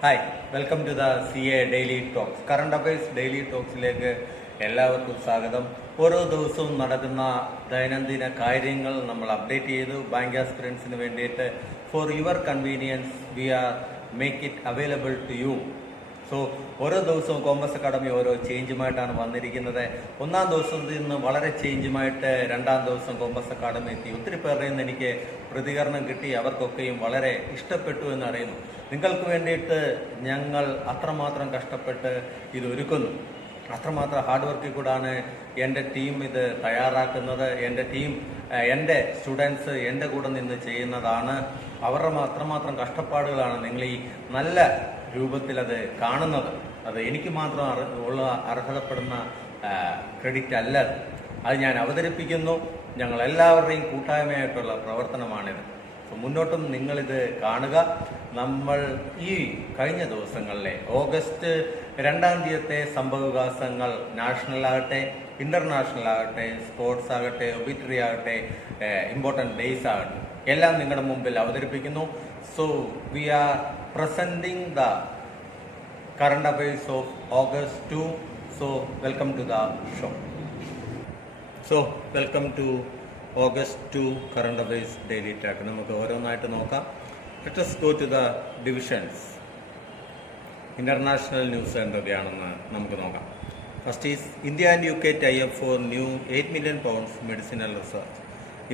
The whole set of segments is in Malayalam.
Hi, welcome to the CA daily talks. Current affairs daily ടോക്സിലേക്ക് എല്ലാവർക്കും സ്വാഗതം. ഓരോ ദിവസവും നടക്കുന്ന ദൈനംദിന കാര്യങ്ങൾ നമ്മൾ അപ്ഡേറ്റ് ചെയ്തു. ബാങ്ക് ആസ്പിറൻസിന് വേണ്ടിയിട്ട് for your convenience we are make it available to you. So ഓരോ ദിവസവും കോമേഴ്സ് അക്കാഡമി ഓരോ ചേഞ്ചുമായിട്ടാണ് വന്നിരിക്കുന്നത്. ഒന്നാം ദിവസത്തിൽ നിന്ന് വളരെ ചേഞ്ചുമായിട്ട് രണ്ടാം ദിവസം കോമേഴ്സ് അക്കാഡമി എത്തി. ഒത്തിരി പേരുടെ നിന്ന് എനിക്ക് പ്രതികരണം കിട്ടി. അവർക്കൊക്കെയും വളരെ ഇഷ്ടപ്പെട്ടു എന്നറിയുന്നു. നിങ്ങൾക്ക് വേണ്ടിയിട്ട് ഞങ്ങൾ അത്രമാത്രം കഷ്ടപ്പെട്ട് ഇത് ഒരുക്കുന്നു. അത്രമാത്രം ഹാർഡ് വർക്കിൽ കൂടാണ് എൻ്റെ ടീം ഇത് തയ്യാറാക്കുന്നത്. എൻ്റെ ടീം, എൻ്റെ സ്റ്റുഡൻസ് എൻ്റെ കൂടെ നിന്ന് ചെയ്യുന്നതാണ്. അവരുടെ അത്രമാത്രം കഷ്ടപ്പാടുകളാണ് നിങ്ങൾ ഈ നല്ല രൂപത്തിൽ അത് കാണുന്നത്. അത് എനിക്ക് മാത്രം ഉള്ള അർഹതപ്പെടുന്ന ക്രെഡിറ്റ് അല്ല. അത് ഞാൻ അവതരിപ്പിക്കുന്നു. ഞങ്ങൾ എല്ലാവരുടെയും കൂട്ടായ്മയായിട്ടുള്ള പ്രവർത്തനമാണിത്. മുന്നോട്ടും നിങ്ങളിത് കാണുക. നമ്മൾ ഈ കഴിഞ്ഞ ദിവസങ്ങളിലെ ഓഗസ്റ്റ് 2 തീയതിത്തെ സംഭവവികാസങ്ങൾ, നാഷണൽ ആകട്ടെ ഇന്റർനാഷണൽ ആകട്ടെ സ്പോർട്സ് ആകട്ടെ ഒബിറ്ററി ആകട്ടെ ഇമ്പോർട്ടൻറ്റ് ഡേയ്സ് ആകട്ടെ എല്ലാം നിങ്ങളുടെ മുമ്പിൽ അവതരിപ്പിക്കുന്നു. So we are presenting the current affairs of August 2. So welcome to the show. So welcome to August 2 current affairs daily track. നമുക്ക് ഓരോന്നായിട്ട് നോക്കാം. Let us go to the divisions. International news എന്തൊക്കെയാണെന്ന് നമുക്ക് നോക്കാം. First is India and UK tie up for new 8 million pounds medicinal research.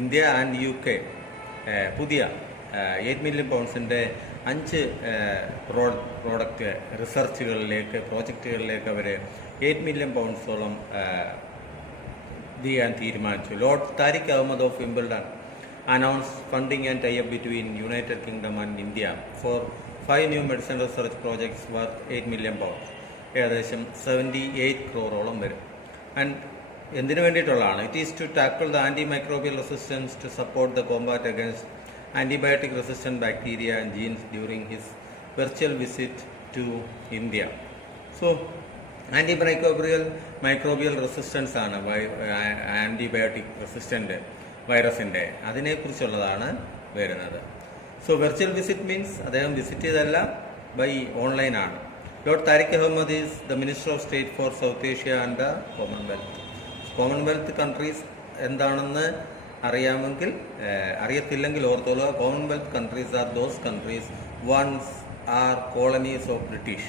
India and UK പുതിയ 8 million പൗണ്ട്സിൻ്റെ 5 പ്രോഡക്റ്റ് റിസർച്ചുകളിലേക്ക്, പ്രോജക്റ്റുകളിലേക്ക് അവർ 8 million പൗണ്ട്സോളം ചെയ്യാൻ തീരുമാനിച്ചു. Lord Tariq Ahmad of Wimbledon announce funding and tie up between United Kingdom and India for 5 new medicine research projects worth 8 million pounds. ഏകദേശം 78 crore വരും. ആൻഡ് എന്തിനു വേണ്ടിയിട്ടുള്ളതാണ്? It is to tackle the anti microbial resistance to support the combat against antibiotic resistant bacteria and genes during his virtual visit to India. So microbial resistance ആണ് ആൻറ്റിബയോട്ടിക് റെസിസ്റ്റൻ്റ് വൈറസിൻ്റെ, അതിനെക്കുറിച്ചുള്ളതാണ് വരുന്നത്. സോ വെർച്വൽ വിസിറ്റ് മീൻസ് അദ്ദേഹം വിസിറ്റ് ചെയ്തല്ല, ബൈ ഓൺലൈനാണ്. Lord Tariq Ahmad is the minister of state for South Asia and the Commonwealth countries എന്താണെന്ന് അറിയാമെങ്കിൽ, അറിയത്തില്ലെങ്കിൽ ഓർത്തോളൂ. Commonwealth countries are those countries ones are colonies of British.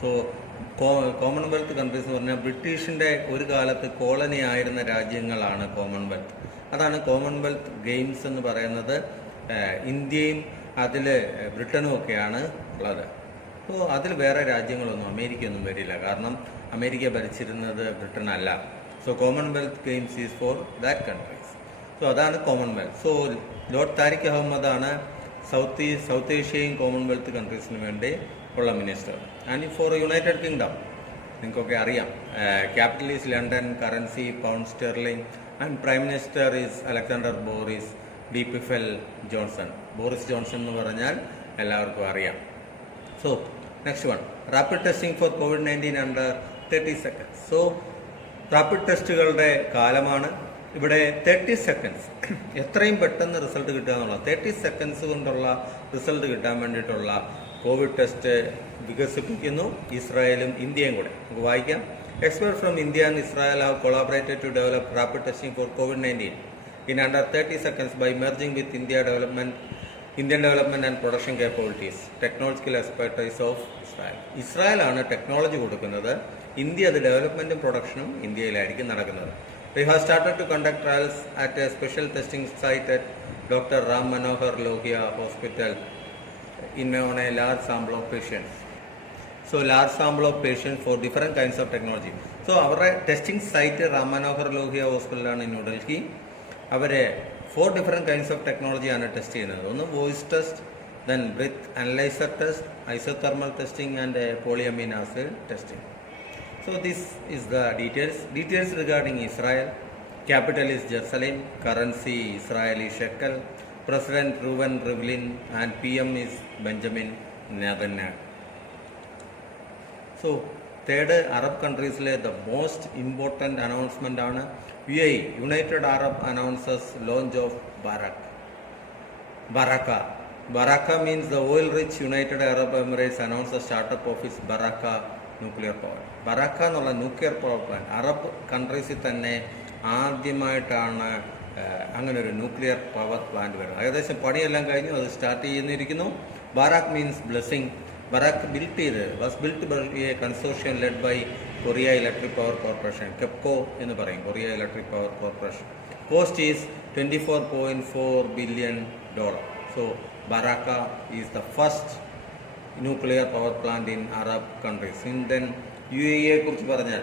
So Commonwealth countries എന്ന് പറഞ്ഞാൽ ബ്രിട്ടീഷിൻ്റെ ഒരു കാലത്ത് കോളനി ആയിരുന്ന രാജ്യങ്ങളാണ് കോമൺവെൽത്ത്. അതാണ് കോമൺവെൽത്ത് ഗെയിംസ് എന്ന് പറയുന്നത്. ഇന്ത്യയും അതിൽ ബ്രിട്ടനും ഒക്കെയാണ് ഉള്ളത്. അപ്പോൾ അതിൽ വേറെ രാജ്യങ്ങളൊന്നും, അമേരിക്കയൊന്നും വരില്ല. കാരണം അമേരിക്ക ഭരിച്ചിരുന്നത് ബ്രിട്ടൻ അല്ല. So Commonwealth games is for that countries. So അതാണ് കോമൺവെൽത്ത്. സോ ലോർഡ് താരിഖ് അഹമ്മദാണ് സൗത്ത് ഏഷ്യയും കോമൺവെൽത്ത് കൺട്രീസിന് വേണ്ടി ഉള്ള minister. And for United Kingdom നിങ്ങൾക്കൊക്കെ അറിയാം, capital is London, currency pound sterling, and prime minister is Alexander Boris de Pfeffel Johnson. Boris Johnson എന്ന് പറഞ്ഞാൽ എല്ലാവർക്കും അറിയാം. So next one, rapid testing for COVID-19 under 30 seconds. So rapid ടെസ്റ്റുകളുടെ കാലമാണ്. ഇവിടെ 30 seconds, എത്രയും പെട്ടെന്ന് റിസൾട്ട് കിട്ടുക എന്നുള്ള 30 seconds കൊണ്ടുള്ള റിസൾട്ട് കിട്ടാൻ വേണ്ടിയിട്ടുള്ള കോവിഡ് ടെസ്റ്റ് വികസിപ്പിക്കുന്നു ഇസ്രായേലും ഇന്ത്യയും കൂടെ. നമുക്ക് വായിക്കാം. Expert from India and Israel have collaborated to develop rapid testing for COVID-19 in under 30 seconds by merging with Indian development and production capabilities, technological expertise of Israel. ഇസ്രായേലാണ് ടെക്നോളജി കൊടുക്കുന്നത്, ഇന്ത്യ അത് ഡെവലപ്മെൻറ്റും പ്രൊഡക്ഷനും ഇന്ത്യയിലായിരിക്കും നടക്കുന്നത്. We have started to conduct trials at a special testing site at Dr. Ram Manohar Lohia Hospital on a large sample of patients. So large sample of patients for different kinds of technology. So അവരുടെ ടെസ്റ്റിംഗ് സൈറ്റ് റാം മനോഹർ ലോഹിയ ഹോസ്പിറ്റലാണ് ന്യൂഡൽഹി. അവർ 4 different kinds of technology ആണ് ടെസ്റ്റ് ചെയ്യുന്നത്. ഒന്ന് voice test, then breath analyser test, isothermal testing and polyamine acid testing. So this is the details regarding Israel. Capital is Jerusalem, currency Israeli shekel, President Reuven Rivlin and PM is Benjamin Netanyahu. So third, Arab countries the most important announcement ആണ് UAE, United Arab announces launch of Baraka Baraka means the oil-rich United Arab Emirates announced the startup of its Baraka nuclear power. Baraka എന്നുള്ള ന്യൂക്ലിയർ പവർ പ്ലാന്റ് അറബ് കൺട്രീസിൽ തന്നെ ആദ്യമായിട്ടാണ് അങ്ങനെ ഒരു ന്യൂക്ലിയർ പവർ പ്ലാന്റ് വരുന്നത്. ഏകദേശം പണിയെല്ലാം കഴിഞ്ഞു, അത് സ്റ്റാർട്ട് ചെയ്യുന്നിരിക്കുന്നു. Barakah means blessing. Barakah was built by a consortium led by Korea Electric Power Corporation, KEPCO എന്ന് പറയും, Korea Electric Power Corporation. Cost is $24.4 billion. So Baraka is the first nuclear power plant in Arab countries. Then UAE കുറിച്ച് പറഞ്ഞാൽ,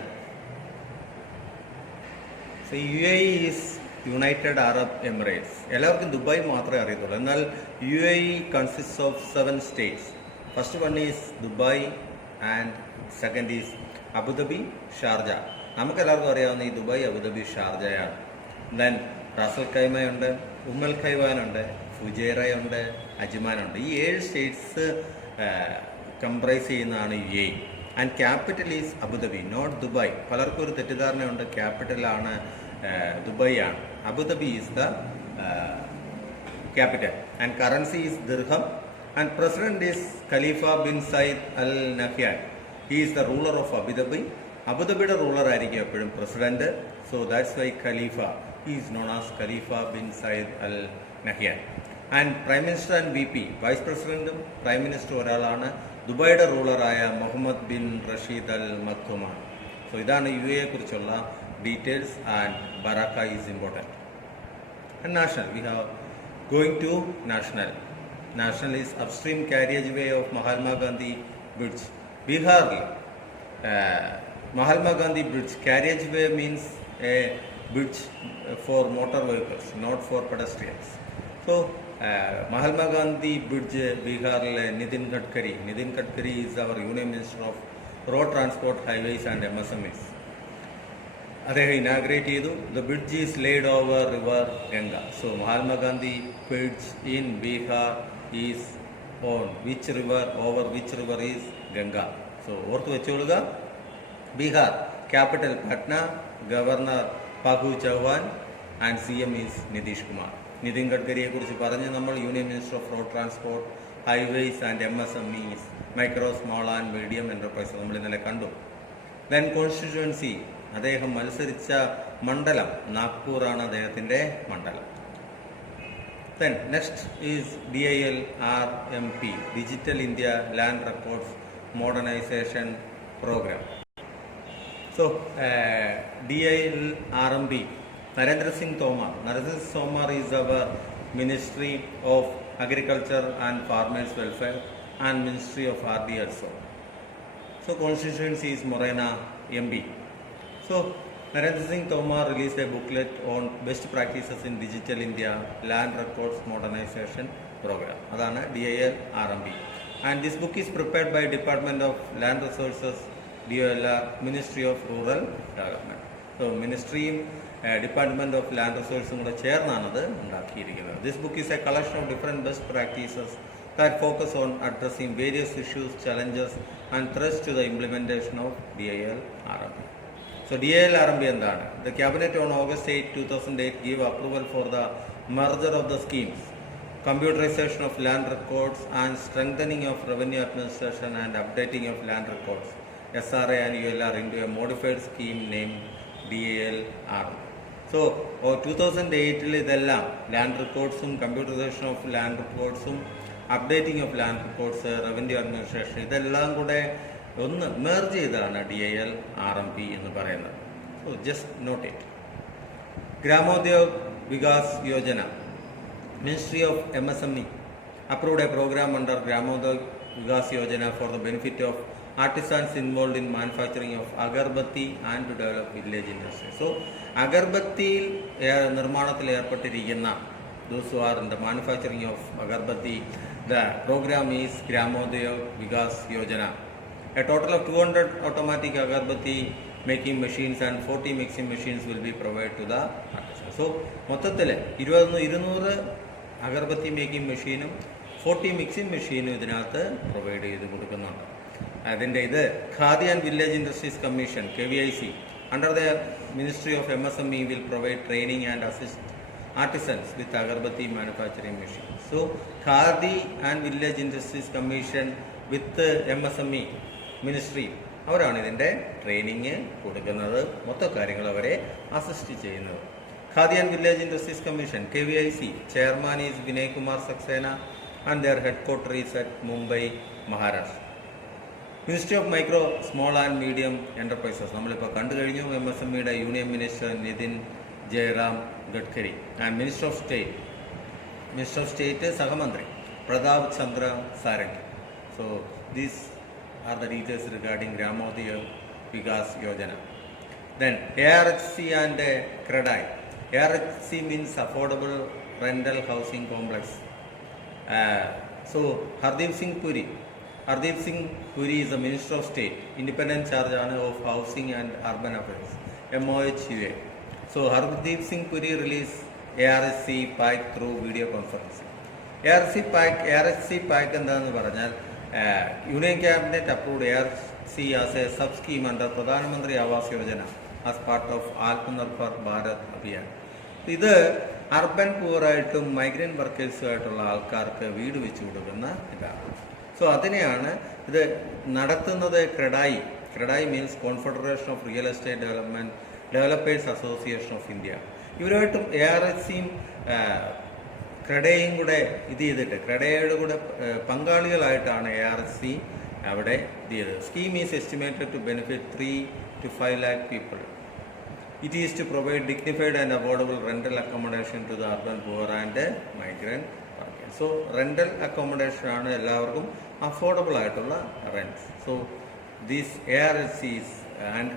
so UAE is United Arab Emirates. എല്ലാവർക്കും ദുബായ് മാത്രമേ അറിയത്തുള്ളൂ. എന്നാൽ UAE consists of 7 states. First one is Dubai and second is Abu Dhabi, Sharjah. നമുക്കെല്ലാവർക്കും അറിയാവുന്ന ഈ ദുബായ്, അബുദാബി, ഷാർജയാണ്. ദെൻ റാസൽ ഖൈമയുണ്ട്, ഉമ്മൽ ഖൈവാനുണ്ട്, ഫുജൈറയുണ്ട്, അജ്മാനുണ്ട്. ഈ 7 സ്റ്റേറ്റ്സ് കംപ്രൈസ് ചെയ്യുന്നതാണ് UAE. And capital is Abu Dhabi, not Dubai. പലർക്കും ഒരു തെറ്റിദ്ധാരണയുണ്ട്, ക്യാപിറ്റലാണ് ദുബായ് ആണ്. Abu Dhabi is the capital and currency is dirham and president is Khalifa bin Zayed al Nahyan. He is the ruler of Abu Dhabi. അബുദാബിയുടെ റൂളർ ആയിരിക്കും എപ്പോഴും president. So that's why Khalifa is known as Khalifa bin Zayed al Nahyan. And prime minister and VP, vice പ്രസിഡന്റും പ്രൈം മിനിസ്റ്റർ ഒരാളാണ്. ദുബായിയുടെ റൂളറായ മുഹമ്മദ് ബിൻ റഷീദ് അൽ മക്തുമാണ്. സോ ഇതാണ് UAE കുറിച്ചുള്ള details. And Barakah is important. And national, we have going to national. National is upstream carriageway of Mahatma Gandhi bridge. ബീഹാറിൽ Mahatma Gandhi bridge, carriageway means a bridge for motor vehicles, not for pedestrians. So Mahatma Gandhi bridge, ബീഹാറിലെ Nitin Gadkari is our Union Minister of Road Transport, Highways and MSMEs. അദ്ദേഹം ഇനാഗ്രേറ്റ് ചെയ്തു. The bridge is laid over river Ganga. So Mahatma Gandhi bridge in Bihar is on which river? Over which river is Ganga? So ഓർത്ത് വെച്ചോളുക. Bihar capital Patna, governor Phagu Chauhan and CM is Nitish Kumar. Nitin ഗഡ്കരിയെ കുറിച്ച് പറഞ്ഞ് നമ്മൾ union minister of road transport, highways and MSMEs, micro small and medium enterprise നമ്മൾ ഇന്നലെ കണ്ടു. ദെൻ കോൺസ്റ്റിറ്റ്യുവൻസി, അദ്ദേഹം മത്സരിച്ച മണ്ഡലം നാഗ്പൂറാണ് അദ്ദേഹത്തിൻ്റെ മണ്ഡലം. Then next is DIL RMP, digital India land records modernisation programme. So DIL RMP, Narendra Singh Tomar is our Ministry of Agriculture and Farmers Welfare and Ministry of RD also. So constituency is Morena MP. So Narendra Singh Tomar released a booklet on best practices in Digital India Land Records Modernization Program. Adana DIL RMP. And this book is prepared by Department of Land Resources, DLR, Ministry of Rural Development. So മിനിസ്ട്രിയും ഡിപ്പാർട്ട്മെൻറ്റ് ഓഫ് ലാൻഡ് റിസോഴ്സും കൂടെ ചേർന്നാണത് ഉണ്ടാക്കിയിരിക്കുന്നത്. This book is a collection of different best practices that focus on addressing various issues, challenges and threats to the implementation of DIL RMP. So DIL RMP എന്താണ്? The Cabinet on August 8, 2008 gave approval for the merger of the schemes, computerization of land records and strengthening of revenue administration and updating of land records, SRA and ULR, into a modified scheme named DIL RMP. So 2008 ഇതെല്ലാം ലാൻഡ് റെക്കോർഡ്സും കമ്പ്യൂട്ടറൈസേഷൻ ഓഫ് ലാൻഡ് റെക്കോർഡ്സും updating of land records, revenue administration, ഇതെല്ലാം കൂടെ ഒന്ന് മെർജ് ചെയ്താണ് DIL RMP എന്ന് പറയുന്നത്. So just note it. Gramodyog Vikas Yojana, Ministry of MSME approved a program under Gramodyog Vikas Yojana for the benefit of artisans involved in manufacturing of agarbatti and to develop village industry. So agarbatti നിർമ്മാണത്തിൽ ഏർപ്പെട്ടിരിക്കുന്ന those who are in the manufacturing of agarbatti, the program is Gramodyog Vikas Yojana. A total of 200 automatic agarbatti making machines and 40 mixing machines will be provided to the artisans. So മൊത്തത്തിൽ 200 അഗർബത്തി മേക്കിംഗ് മെഷീനും 40 മിക്സിംഗ് മെഷീനും ഇതിനകത്ത് പ്രൊവൈഡ് ചെയ്ത് കൊടുക്കുന്നുണ്ട്. അതിൻ്റെ ഇത് khadi and village industries commission KVIC under the ministry of MSME will provide training and assist artisans with agarbatti manufacturing machines. So Khadi and Village Industries Commission with MSME Ministry അവരാണ് ഇതിൻ്റെ ട്രെയിനിങ് കൊടുക്കുന്നത്, മൊത്തം കാര്യങ്ങൾ അവരെ അസിസ്റ്റ് ചെയ്യുന്നത്. Khadi and village industries commission KVIC chairman is Vinay Kumar Saxena and their head quarter is at Mumbai, Maharashtra. Ministry of micro small and medium enterprises നമ്മളിപ്പോൾ കണ്ടു കഴിഞ്ഞു. MSMEയുടെ union minister Nitin Jairam Gadkari and minister of state സഹമന്ത്രി Pratap Chandra Sarangi. So these are the details regarding Gramodaya Vikas Yojana. Then ARHC and CREDAI. ARHC means Affordable Rental Housing Complex. So Hardeep Singh Puri is the Minister of State, Independent Charge of Housing and Urban Affairs, MOHUA. So Hardeep Singh Puri released ARHC pack through video conferencing. ARHC pack എന്താണെന്ന് പറഞ്ഞാൽ union cabinet approved ARHC as A sub scheme under പ്രധാനമന്ത്രി Awas Yojana as part of Atmanirbhar Bharat Abhiyan. ഇത് അർബൻ പൂറായിട്ടും മൈഗ്രൻ്റ് വർക്കേഴ്സുമായിട്ടുള്ള ആൾക്കാർക്ക് വീട് വെച്ച് കൊടുക്കുന്ന ഇതാണ്. സോ അതിനെയാണ് ഇത് നടത്തുന്നത് CREDAI means confederation of real estate developers association of India. ഇവരുമായിട്ടും ARHCയും ക്രെഡയും കൂടെ ഇത് ചെയ്തിട്ട് ക്രെഡയുടെ കൂടെ പങ്കാളികളായിട്ടാണ് ARHC അവിടെ ഇത് ചെയ്തത്. Scheme is estimated to benefit 3 to 5 lakh people. It is to provide dignified and affordable rental accommodation to the urban poor and migrant workers. So rental accommodation ആണ് എല്ലാവർക്കും അഫോർഡബിൾ ആയിട്ടുള്ള rent. So these ARHCs and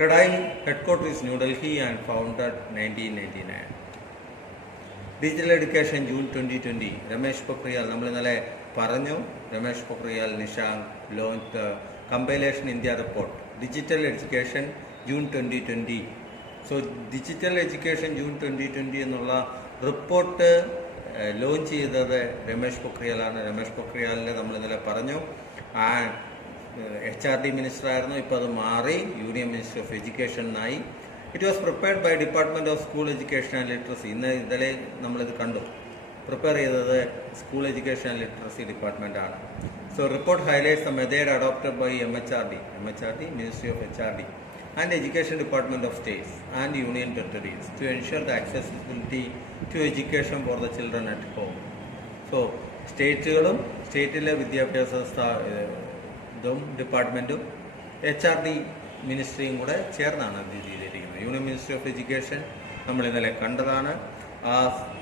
CREDAI headquarter is New Delhi and founded 1999. Digital education June 2020 Ramesh Pokhriyal നമ്മൾ ഇന്നലെ പറഞ്ഞു. Ramesh Pokhriyal Nishank launch compilation India report digital education June 2020. So digital education June 2020 എന്നുള്ള റിപ്പോർട്ട് ലോഞ്ച് ചെയ്തത് രമേശ് പൊഖ്രിയാലാണ്. രമേശ് പൊഖ്രിയാലിനെ നമ്മൾ ഇന്നലെ പറഞ്ഞു HRD മിനിസ്റ്റർ ആയിരുന്നു, ഇപ്പോൾ അത് മാറി യൂണിയൻ മിനിസ്റ്റർ ഓഫ് എഡ്യൂക്കേഷൻ ആയി. It was prepared by department of school education and literacy. ഇന്നലെ നമ്മളിത് കണ്ടു. പ്രിപ്പയർ ചെയ്തത് സ്കൂൾ എഡ്യൂക്കേഷൻ ആൻഡ് ലിറ്ററസി ഡിപ്പാർട്ട്മെൻറ്റാണ്. So report highlights the method adopted by MHRD, ministry of HRD and education department of states and union territories to ensure the accessibility to education for the children at home. So സ്റ്റേറ്റിലെ വിദ്യാഭ്യാസ ഡിപ്പാർട്ട്മെൻറ്റും HRD മിനിസ്ട്രിയും കൂടെ ചേർന്നാണ് ഇത് ചെയ്തിരിക്കുന്നത്. യൂണിയൻ മിനിസ്ട്രി ഓഫ് എഡ്യൂക്കേഷൻ നമ്മൾ ഇന്നലെ കണ്ടതാണ്.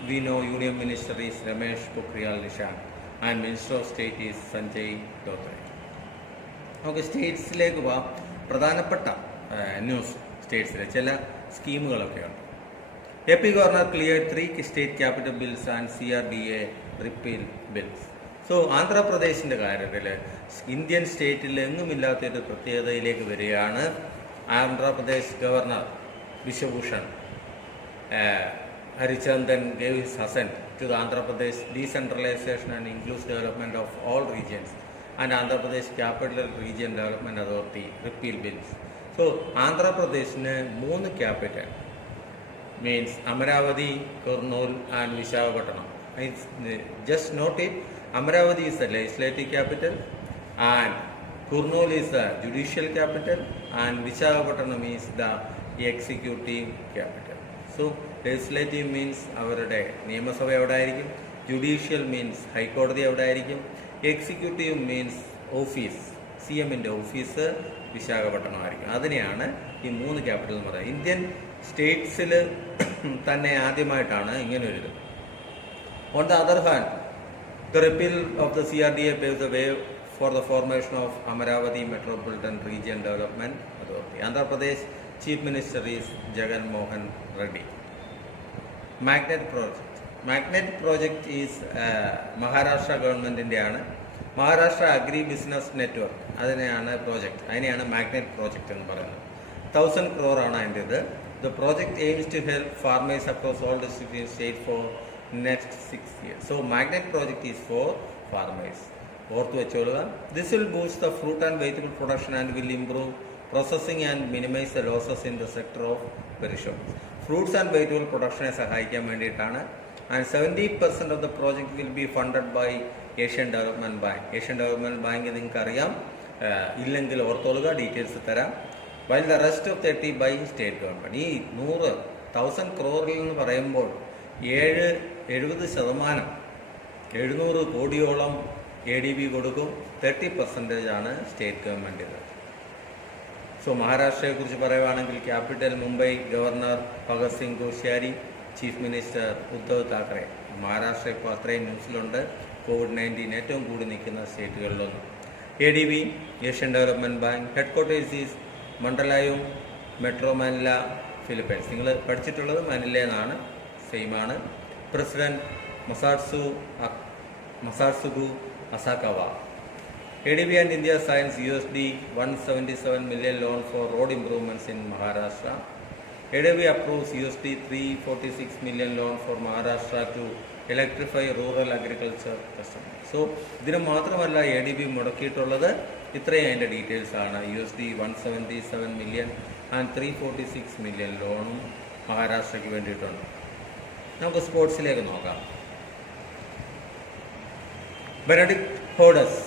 We know union minister is Ramesh Pokhriyal Nishank and minister of state is Sanjay Dhotre. നമുക്ക് സ്റ്റേറ്റ്സിലേക്ക് പോവാം. പ്രധാനപ്പെട്ട ന്യൂസ് സ്റ്റേറ്റ്സിലെ ചില സ്കീമുകളൊക്കെയുണ്ട്. AP governor clear 3 state capital bills and CRDA repeal bills. So ആന്ധ്രാപ്രദേശിൻ്റെ കാര്യത്തിൽ ഇന്ത്യൻ സ്റ്റേറ്റിൽ എങ്ങുമില്ലാത്തൊരു പ്രത്യേകതയിലേക്ക് വരികയാണ്. Andhra Pradesh governor Vishwabhushan Harichandan gave his assent to the Andhra Pradesh Decentralization and Inclusive Development of All Regions and Andhra Pradesh Capital Region Development Authority repeal bills. So Andhra Pradeshന് 3 capital means Amaravati, Kurnool and Visakhapatnam. Just note it, Amaravati is the legislative capital and Kurnool is the judicial capital and Visakhapatnam is the executive capital. So legislative means അവരുടെ നിയമസഭ എവിടെ ആയിരിക്കും, ജുഡീഷ്യൽ മീൻസ് ഹൈക്കോടതി എവിടെ ആയിരിക്കും, എക്സിക്യൂട്ടീവ് മീൻസ് ഓഫീസ് CMൻ്റെ ഓഫീസ് വിശാഖപട്ടണം ആയിരിക്കും. അതിനെയാണ് ഈ 3 ക്യാപിറ്റൽ എന്ന് പറയുന്നത്. ഇന്ത്യൻ സ്റ്റേറ്റ്സിൽ തന്നെ ആദ്യമായിട്ടാണ് ഇങ്ങനൊരു ഇത്. On the other hand, the repeal of the CRDA paves the way for the formation of Amaravati Metropolitan Region Development Authority. Andhra Pradesh Chief Minister is Jagan Mohan Reddy. Magnet project is Maharashtra government-ന്റെയാണ്. മഹാരാഷ്ട്ര അഗ്രി ബിസിനസ് നെറ്റ്വർക്ക് അതിനെയാണ് പ്രോജക്റ്റ്, അതിനെയാണ് മാഗ്നറ്റ് പ്രോജക്റ്റ് എന്ന് പറയുന്നത്. 1000 crore ആണ് അതിൻ്റെ ഇത്. The project aims to help farmers across all districts in state for next 6 years. So magnet project is for farmers. ഓർത്ത് വെച്ചോളുക. This will boost the fruit and vegetable production and will improve processing and minimize the losses in the sector of perishables. Fruits and vegetable പ്രൊഡക്ഷനെ സഹായിക്കാൻ വേണ്ടിയിട്ടാണ്. And 70% of the project will be funded by Asian development bank. Asian development bank നിങ്ങൾക്കറിയാം, ഇല്ലെങ്കിൽ ഓർത്തോളുക, ഡീറ്റെയിൽസ് തരാം. While the rest of 30 by state government. ഈ 100,000 crore എന്ന് പറയുമ്പോൾ 70% 700 കോടിയോളം ADB കൊടുക്കും. 30% ആണ് സ്റ്റേറ്റ് ഗവൺമെൻറ്റിന്. സോ മഹാരാഷ്ട്രയെക്കുറിച്ച് പറയുകയാണെങ്കിൽ capital Mumbai, governor Bhagat Singh Koshyari, chief minister Uddhav Thackeray. Maharashtra ഇപ്പോൾ അത്രയും ന്യൂസിലുണ്ട്. COVID-19 ഏറ്റവും കൂടി നിൽക്കുന്ന സ്റ്റേറ്റുകളിലൊന്നും. ADB, Asian development bank. Head quarters is Mandaluyong metro Manila, Philippines. നിങ്ങൾ പഠിച്ചിട്ടുള്ളത് മാനിലയെന്നാണ്, സെയിമാണ്. President Masatsugu Asakawa. ADB and India signs $177 million loan for road improvements in Maharashtra. ADB approves $346 million loan for Maharashtra to electrify rural agriculture customers. So ഇതിന് മാത്രമല്ല ADB മുടക്കിയിട്ടുള്ളത്, ഇത്രയും അതിൻ്റെ ഡീറ്റെയിൽസ് ആണ്. $177 million ആൻഡ് 346 million ലോണും മഹാരാഷ്ട്രയ്ക്ക് വേണ്ടിയിട്ടുണ്ട്. നമുക്ക് സ്പോർട്സിലേക്ക് നോക്കാം. ബെനഡിക്ട് ഹോഡസ്,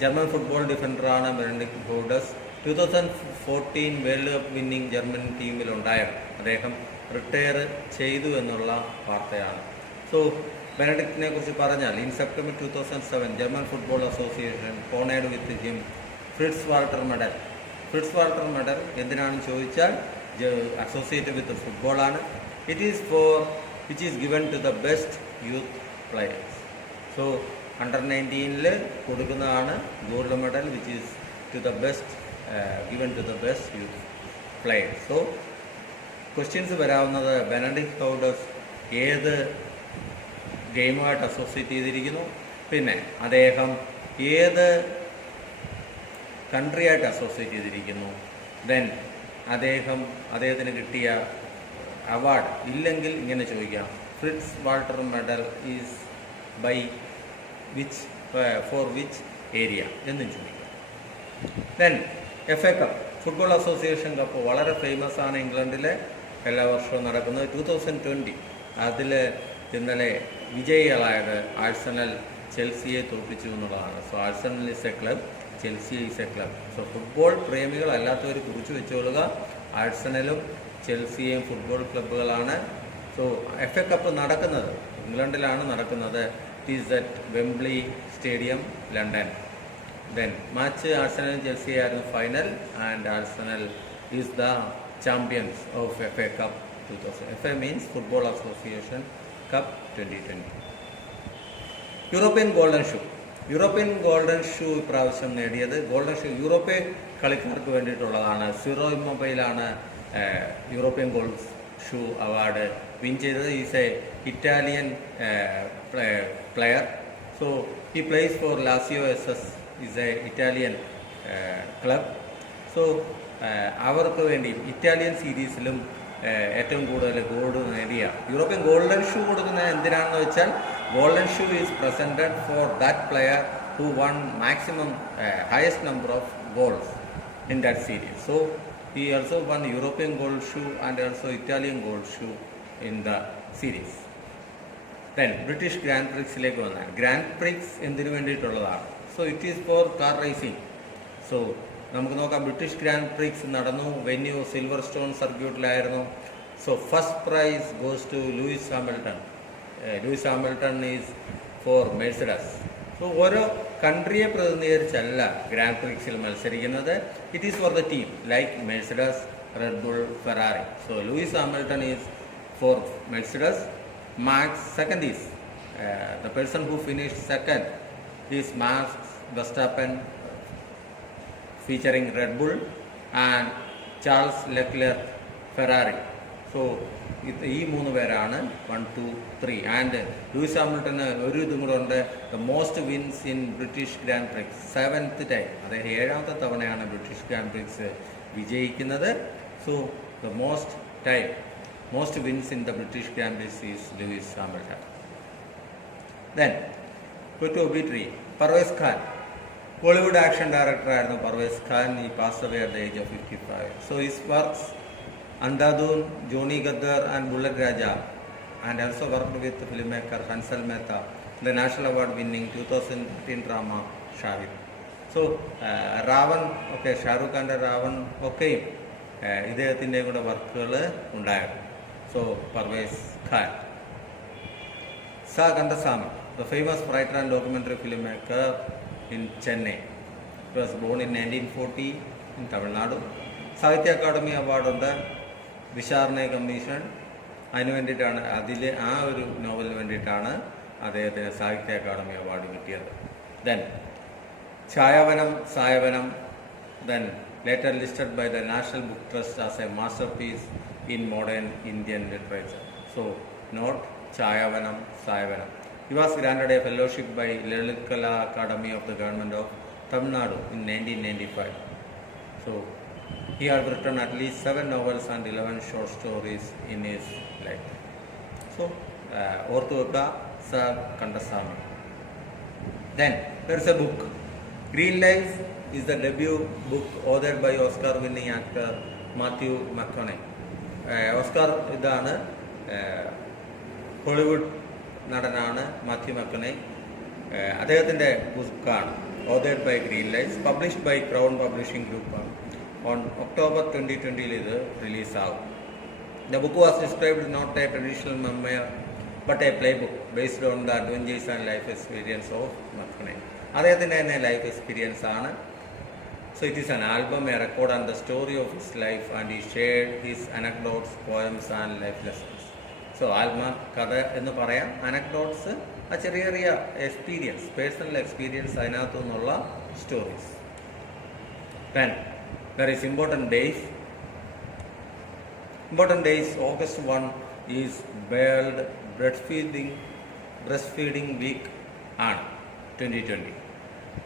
ജർമ്മൻ ഫുട്ബോൾ ഡിഫൻഡറാണ് Benedikt Howedes. 2014 world cup winning German ടീമിലുണ്ടായിരുന്നു. അദ്ദേഹം റിട്ടയർ ചെയ്തു എന്നുള്ള വാർത്തയാണ്. സോ ബെനഡിക്റ്റിനെ കുറിച്ച് പറഞ്ഞാൽ, in September 2007 German football association conferred with him Fritz Walter medal. Fritz Walter medal എന്തിനാണെന്ന് ചോദിച്ചാൽ അസോസിയേറ്റഡ് വിത്ത് ഫുട്ബോളാണ്. It is which is given to the best youth players. So under 19 കൊടുക്കുന്നതാണ് gold medal, which is to the best given to the best youth players. So questions വരാവുന്നത്, ബെനഡിക്ട് ഹോഡസ് ഏത് ഗെയിമുമായിട്ട് അസോസിയേറ്റ് ചെയ്തിരിക്കുന്നു, പിന്നെ അദ്ദേഹം ഏത് കൺട്രിയായിട്ട് അസോസിയേറ്റ് ചെയ്തിരിക്കുന്നു, ദെൻ അദ്ദേഹത്തിന് കിട്ടിയ അവാർഡ്. ഇല്ലെങ്കിൽ ഇങ്ങനെ ചോദിക്കാം, Fritz Walter medal is by for which area എന്നും ചോദിക്കാം. Then FA cup, football association cup വളരെ ഫേമസ് ആണ്. ഇംഗ്ലണ്ടിലെ എല്ലാ വർഷവും നടക്കുന്നത്. 2020 അതിൽ ഇന്നലെ വിജയികളായത് ആഴ്സണൽ ചെൽസിയെ തോൽപ്പിച്ചു എന്നുള്ളതാണ്. So Arsenal is a club, Chelsea is a club. So football പ്രേമികളല്ലാത്തവർ കുറിച്ച് വെച്ചുകൊള്ളുക, ആഴ്സണലും ചെൽസിയും ഫുട്ബോൾ ക്ലബ്ബുകളാണ്. സോ FA കപ്പ് നടക്കുന്നത് ഇംഗ്ലണ്ടിലാണ് നടക്കുന്നത്. It is at Wembley stadium, London. Then match ആഴ്സണലും ചെൽസി ആയിരുന്നു final, and Arsenal is the champions of FA cup 2000. FA means football association cup 2020. European golden shoe ഇപ്രാവശ്യം നേടിയത്. ഗോൾഡൻ ഷൂ യൂറോപ്യൻ കളിക്കാർക്ക് വേണ്ടിയിട്ടുള്ളതാണ്. സിറോ ഇമ്മൊബൈലാണ് European gold shoe award win ചെയ്തത്. Is A Italian player. So he place for Lazio SS, is A Italian club. So അവർക്ക് വേണ്ടി ഇറ്റാലിയൻ സീരീസിലും ഏറ്റവും കൂടുതൽ ഗോൾഡ് നേടിയ യൂറോപ്യൻ ഗോൾഡൻ ഷൂ കൊടുക്കുന്നത് എന്തിനാണെന്ന് വെച്ചാൽ, golden shoe is presented for that player who one maximum highest number of goals in that series. So he also won European gold shoe and also Italian gold shoe in the series. Then British Grand Prixലേക്ക് വന്നാൽ, ഗ്രാൻഡ് പ്രിക്സ് എന്തിനു വേണ്ടിയിട്ടുള്ളതാണ്? So it is for car racing. So നമുക്ക് നോക്കാം, ബ്രിട്ടീഷ് ഗ്രാൻഡ് പ്രിക്സ് നടന്നു. വെന്യൂ സിൽവർ സ്റ്റോൺ സർക്യൂട്ടിലായിരുന്നു. So first prize goes to Lewis Hamilton. Lewis Hamilton is for Mercedes. So ഓരോ കൺട്രിയെ പ്രതിനിധീകരിച്ചല്ല ഗ്രാൻഡ് പ്രിക്സിൽ മത്സരിക്കുന്നത്. It is for the team like Mercedes, Red Bull, Ferrari. So Lewis Hamilton is for Mercedes. Max second is the person who finished second is Max Verstappen featuring Red Bull and Charles Leclerc Ferrari. So ഈ 3 പേരാണ് 1, 2, 3. ആൻഡ് ലൂയിസ് ഹാമിൽട്ടന് ഒരു ഇതും കൂടെ ഉണ്ട്, the most wins in British Grand Prix, 7th time. അതായത് 7ാമത്തെ തവണയാണ് ബ്രിട്ടീഷ് ഗ്രാൻഡ് പ്രിക്സ് വിജയിക്കുന്നത്. So the most wins in the British Grand Prix is Lewis Hamilton. Then to obituary, Parvez Khan. Bollywood action ഡയറക്ടറായിരുന്നു Parvez Khan. He pass away at the age of 55. So his works Andhadhun, Johnny Gaddar and Bullet Raja, and also worked with filmmaker Hansal Mehta, the National Award winning 2013 drama Shahid. So, Ravan, okay, Shahrukh Khan's Ravan, okay, ഇദ്ദേഹത്തിൻ്റെ കൂടെ വർക്കുകൾ ഉണ്ടായിരുന്നു. So Parvez Khan. Sa Kandasamy, the famous writer and documentary filmmaker in Chennai. He was born in 1940 in Tamil Nadu. സാഹിത്യ അക്കാദമി അവാർഡ് ഉണ്ട്, വിചാരണ കമ്മീഷൻ. അതിന് വേണ്ടിയിട്ടാണ്, ആ ഒരു നോവലിന് വേണ്ടിയിട്ടാണ് അദ്ദേഹത്തിന് സാഹിത്യ അക്കാദമി അവാർഡ് കിട്ടിയത്. Then Chhayavanam, Sayavanam, then later listed by the National Book Trust as a masterpiece in modern Indian literature. So, note Chayavanam, Sayavanam. He was granted a fellowship by Lalit Kala Academy of the Government of Tamil Nadu in 1995. So, he had written at least 7 novels and 11 short stories in his life. So, Orthoka Sa Kandasamy. Then, there is a book. Green Life is the debut book authored by Oscar-winning actor Matthew McConaughey. Oscar ഇതാണ്, ഹോളിവുഡ് നടനാണ് മാത്യു മക്കണൈ. അദ്ദേഹത്തിൻ്റെ ബുക്കാണ് authored by green life, published by Crown publishing ഗ്രൂപ്പാണ്. ഓൺ ഒക്ടോബർ 2020 ഇത് റിലീസാകും. The book was described not a traditional memoir but a play book based on the adventures and life experience of McConaughey. അദ്ദേഹത്തിൻ്റെ തന്നെ ലൈഫ് എക്സ്പീരിയൻസ് ആണ്. So it is an album, a record and the story of his life, and he shared his anecdotes, poems and life lessons. So album കഥ എന്ന് പറയാം, അനക്ഡോട്ട്സ്, ആ ചെറിയ ചെറിയ എക്സ്പീരിയൻസ്, പേഴ്സണൽ എക്സ്പീരിയൻസ് അതിനകത്തു നിന്നുള്ള stories. Then there is important days. Important days, August 1 is World Breastfeeding Week ആണ് 2020.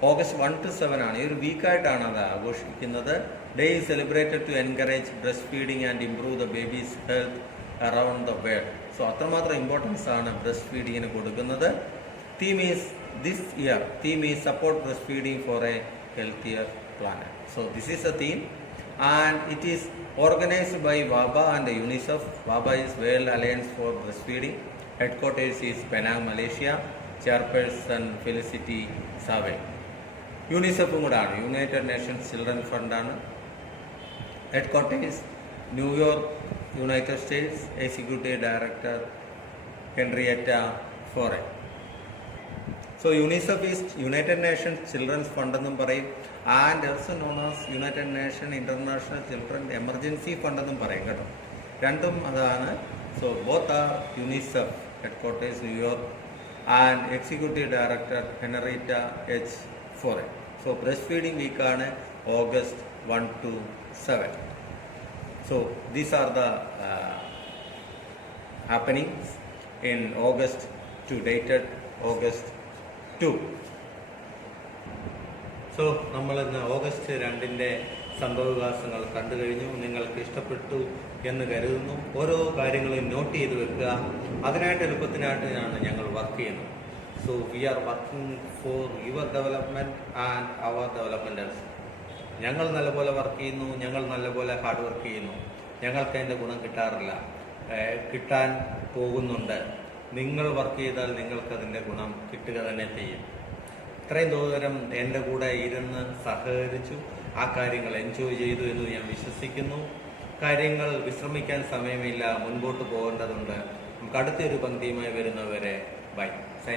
August 1 to 7 ആണ്, ഈ ഒരു വീക്കായിട്ടാണ് അത് ആഘോഷിക്കുന്നത്. Day is celebrated to encourage breast feeding and improve the babies health around the world. So അത്രമാത്രം ഇമ്പോർട്ടൻസ് ആണ് ബ്രസ്റ്റ് ഫീഡിങ്ങിന് കൊടുക്കുന്നത്. Theme is support breast feeding four A healthier planet. So this is A theme and it is organised by വാബ and UNICEF. വാബ is world alliance for breast feeding. Headquarters is Penang, Malaysia. Chairperson felicity സാവേ. യൂണിസെഫും കൂടാണ്, United Nations children ഫണ്ടാണ്. Headquarters New York, United States. Executive director Henrietta Fore. So UNICEF is United Nations children's fund എന്നും പറയും, and also known as United Nation international children emergency fund എന്നും പറയും കേട്ടോ. രണ്ടും അതാണ്. So both are UNICEF, headquarters New York, and Executive Director Henrietta H. Fore. So breastfeeding week ആണ് August 1 to 7. So these are the happenings in August 2, dated August 2. So നമ്മൾ ഇന്ന് ഓഗസ്റ്റ് 2 സംഭവവികാസങ്ങൾ കണ്ടു കഴിഞ്ഞു. നിങ്ങൾക്ക് ഇഷ്ടപ്പെട്ടു എന്ന് കരുതുന്നു. ഓരോ കാര്യങ്ങളും നോട്ട് ചെയ്ത് വെക്കുക. അതിനായിട്ട് എളുപ്പത്തിനായിട്ടാണ് ഞങ്ങൾ വർക്ക് ചെയ്യുന്നത്. So we are working for your development and our development also. ഞങ്ങൾ നല്ലപോലെ വർക്ക് ചെയ്യുന്നു, ഞങ്ങൾ നല്ലപോലെ ഹാർഡ് വർക്ക് ചെയ്യുന്നു. ഞങ്ങൾക്ക് അതിൻ്റെ ഗുണം കിട്ടാറില്ല, കിട്ടാൻ പോകുന്നുണ്ട്. നിങ്ങൾ വർക്ക് ചെയ്താൽ നിങ്ങൾക്കതിൻ്റെ ഗുണം കിട്ടുക തന്നെ ചെയ്യും. ഇത്രയും ദൂരം എൻ്റെ കൂടെ ഇരുന്ന് സഹകരിച്ചു, ആ കാര്യങ്ങൾ എൻജോയ് ചെയ്തു എന്ന് ഞാൻ വിശ്വസിക്കുന്നു. കാര്യങ്ങൾ വിശ്രമിക്കാൻ സമയമില്ല, മുൻപോട്ട് പോകേണ്ടതുണ്ട്. നമുക്ക് അടുത്തൊരു പങ്ക്തിയുമായി വരുന്നവരെ ബൈ.